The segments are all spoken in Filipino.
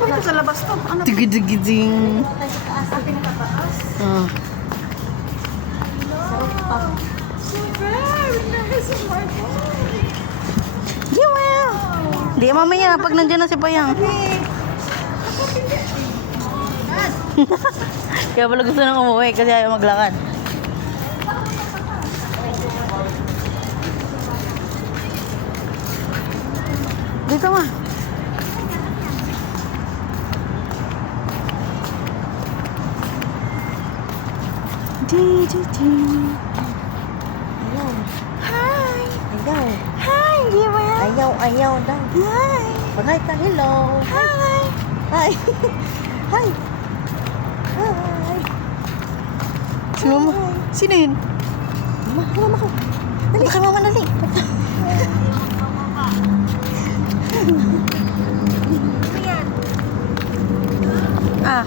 Dapat ito sa labas to. Ano? Tigidigiding. Ating nakataas. Ah. So very nice. Oh my God. Jewel! Di mamaya pag nandiyan na si Payang. Kaya pala gusto nang umuwi kasi ayaw maglakad. Dito ma. Di. Ayaw. Hi. Ayaw. Hi, Jewel. Ayaw daw. Hi. Mag-hi ka. Hello. Hi. Hi. Hi. Hi. Sino mo? Sino yun? Mama ko. Dali. Baka mama dali. Ah.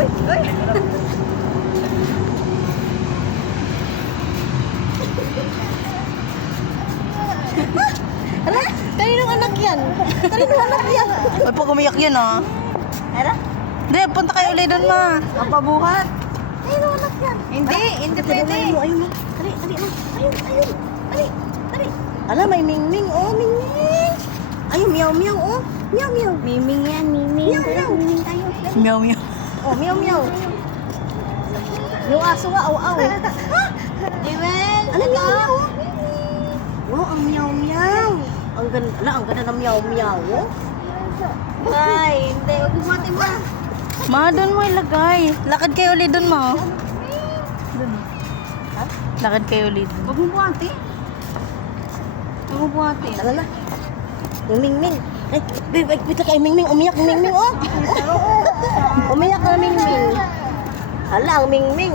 Uy. Ala, kaninong anak yan? Kaninong anak yan? Ay, pag umiyak yun, ah. Ara? Hindi, punta kayo ulit doon, ma. Papabuhat. Kaninong anak yan? Hindi pwede. Ayun mo. Dali. Ayun. Dali. Ala, may mingming. Oh, mingming. Ayun, meow, oh. Meow. Miming yan, miming. Meow. Miming tayo. Meow, meow. Oh, meow. Yung aso nga, aw. Jewel, Ano meow? Wow, ang meow. Ang ganda ng meow. Oh. Ay, hindi. Huwag mo mati mo. Ma, doon mo ilagay. Lakad kayo ulit doon, ma. Lakad kayo ulit. Huwag mo buhati. Huwag mo buhati. Tara na. Yung mingming. Ay, babe, wait lang kay mingming. Umiyak ang mingming, oh. Umiyak ang mingming. Hala, ang mingming.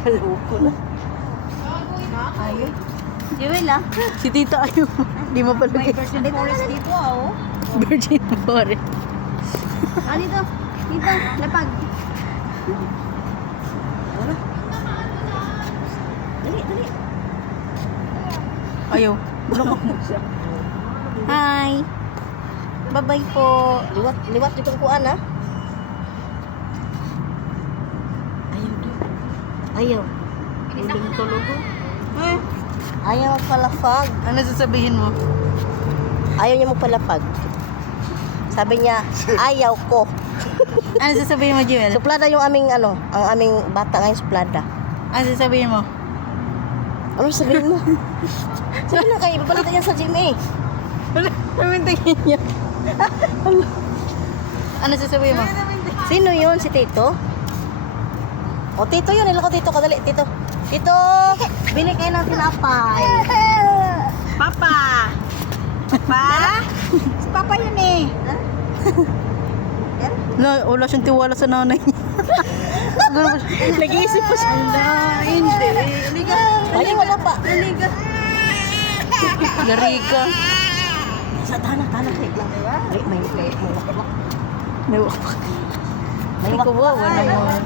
Haloko na. Ayun. Jewel ah. Si tita ayaw. Di mo pala May virgin forest dito ah oh. Virgin Forest. Ah, dito. Dito. Lapag. Dali. Ayaw. Hi. Bye-bye po. Liwat yung kuan, ha? Ayaw. Uling tulog oh. Ayaw palapag. Ano sasabihin mo? Ayaw niya magpalapag. Sabi niya, ayaw ko. Ano sasabihin mo, Jewel? Suplada yung aming ang aming bata ngayon, suplada. Ano sasabihin mo? Ano sabihin mo? Sabi na kayo, papalitan yan sa gym eh. Pamintigin niya. Ano sasabihin mo? Sino yun? Si Tito? O, Tito yun. Ilan ko Tito? Kadali, Tito. Tito, bili kayo ng tinapay. Papa. Pa? Si Papa yun eh. Wala siyang tiwala sa nanay niya. Nag-iisip pa siya. Hindi. Liga. Ay, wala pa. Liga. Garika. Sa tanah. Diba? May May wapak. May kawawa naman.